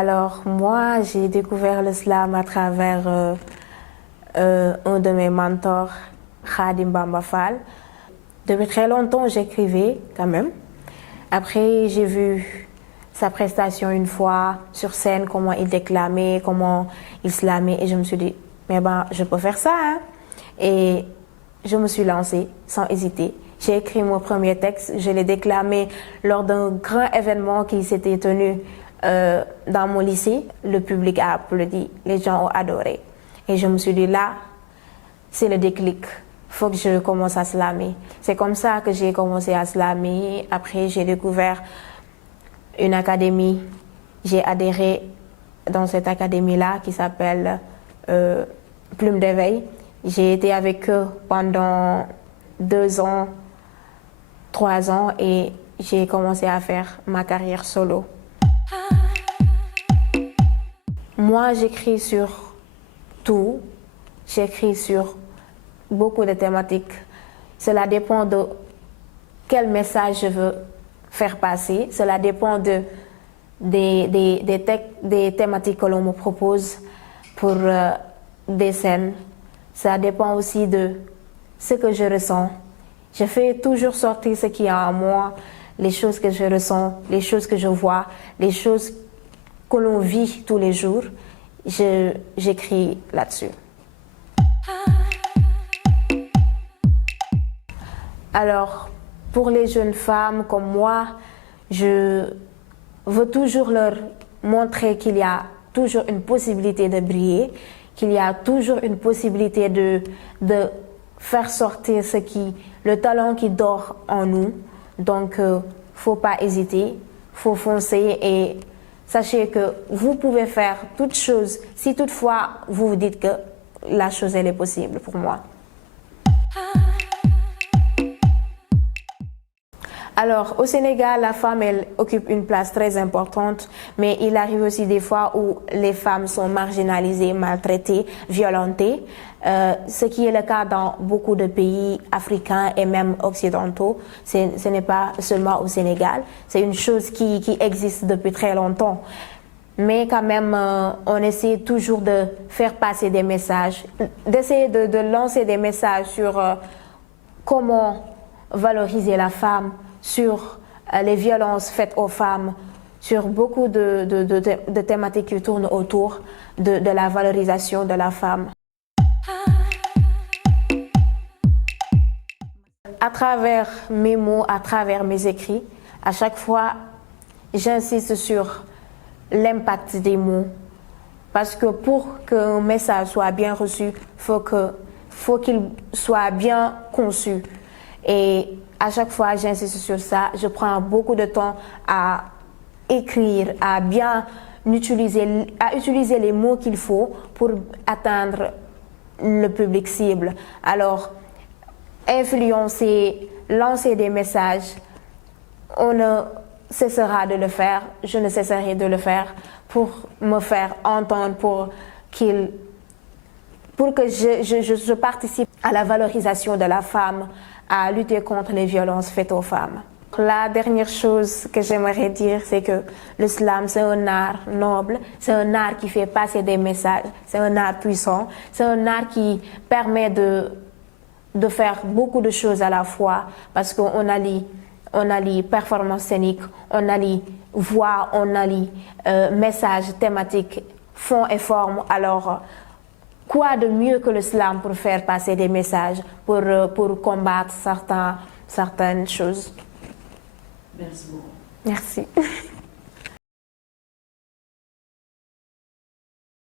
Alors moi, j'ai découvert l'islam à travers un de mes mentors, Khadim Bamba Fall. Depuis très longtemps, j'écrivais quand même. Après, j'ai vu sa prestation une fois sur scène, comment il déclamait, comment il slamait, et je me suis dit, mais ben, je peux faire ça, hein? Et je me suis lancée sans hésiter. J'ai écrit mon premier texte, je l'ai déclamé lors d'un grand événement qui s'était tenu dans mon lycée. Le public a applaudi, les gens ont adoré. Et je me suis dit, là, c'est le déclic. Il faut que je commence à slammer. C'est comme ça que j'ai commencé à slammer. Après, j'ai découvert une académie. J'ai adhéré dans cette académie-là qui s'appelle Plume d'éveil. J'ai été avec eux pendant 2 ans, 3 ans et j'ai commencé à faire ma carrière solo. Moi, j'écris sur tout. J'écris sur beaucoup de thématiques. Cela dépend de quel message je veux faire passer. Cela dépend des thématiques que l'on me propose pour des scènes. Ça dépend aussi de ce que je ressens. Je fais toujours sortir ce qui est en moi, les choses que je ressens, les choses que je vois, les choses que l'on vit tous les jours. J'écris là-dessus. Alors, pour les jeunes femmes comme moi, je veux toujours leur montrer qu'il y a toujours une possibilité de briller, qu'il y a toujours une possibilité de faire sortir le talent qui dort en nous. Donc, faut pas hésiter, faut foncer et sachez que vous pouvez faire toute chose si toutefois vous vous dites que la chose elle est possible pour moi. Alors, au Sénégal, la femme, elle occupe une place très importante, mais il arrive aussi des fois où les femmes sont marginalisées, maltraitées, violentées, ce qui est le cas dans beaucoup de pays africains et même occidentaux. Ce n'est pas seulement au Sénégal, c'est une chose qui existe depuis très longtemps. Mais quand même, on essaie toujours de faire passer des messages, d'essayer de lancer des messages sur comment valoriser la femme, sur les violences faites aux femmes, sur beaucoup de thématiques qui tournent autour de la valorisation de la femme. À travers mes mots, à travers mes écrits, à chaque fois, j'insiste sur l'impact des mots. Parce que pour qu'un message soit bien reçu, faut qu'il soit bien conçu. Et à chaque fois, j'insiste sur ça. Je prends beaucoup de temps à écrire, à bien utiliser les mots qu'il faut pour atteindre le public cible. Alors, influencer, lancer des messages, on ne cessera de le faire. Je ne cesserai de le faire pour me faire entendre, pour que je participe à la valorisation de la femme, à lutter contre les violences faites aux femmes. La dernière chose que j'aimerais dire, c'est que l'islam, c'est un art noble, c'est un art qui fait passer des messages, c'est un art puissant, c'est un art qui permet de faire beaucoup de choses à la fois, parce qu'on allie performance scénique, on allie voix, on allie messages thématiques, fond et forme. Alors, quoi de mieux que l'islam pour faire passer des messages, pour combattre certaines choses. Merci beaucoup. Merci.